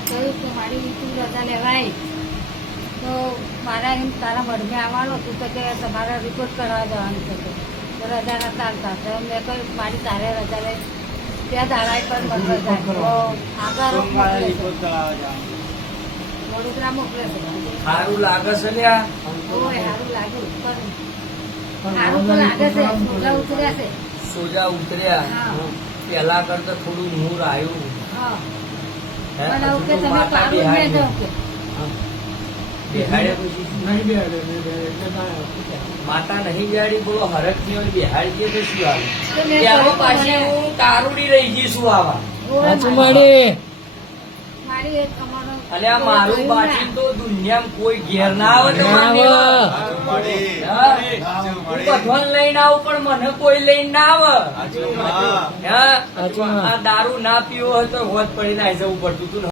મેં કહ્યું કે મારી તું રજા લેવાય તો મારા એમ તારા મળને આવવાનું હતું તો કે તમારે રિપોર્ટ કરવા જવાનું છે તો રજા નતા આવતા તો મેં કહ્યું મારી તારે રજા લઈ ત્યાં દાડા પર મને રજા આગળ મોકલે છે વડોદરા મોકલે છે સારું લાગે છે લ્યા ઓય સારું લાગ્યું પણ સારું તો લાગે છે સોજા ઉતર્યા છે સોજા ઉતર્યા હા. પેલા કરતા થોડું નૂર આવ્યું હા હે? મને એવું કે હજુ તમે માતા પાડું મેં બેહાડી જાઉં કે બેહાડે પછી માતા નહીં બેહાડી બોલો હરક ની બેહાડી કે શું આવે તો મેં ત્યાંમાં કહ્યું પાછી મને- હું કારુડી રહી ગઈ શું આવા ઓય માડી મારી એક અમારો અને આ મારું બાટી તો દુનિયામાં કોઈ ઘેર ના આવે તો ના મને આવે. હા? હું ભગવાન લઈને આવું પણ મને કોઈ લઈને ના આવે હા? સાચું. આ દારૂ ના પીવો હોય તો હોત પડીને આવી જવું પડતું હતું ને.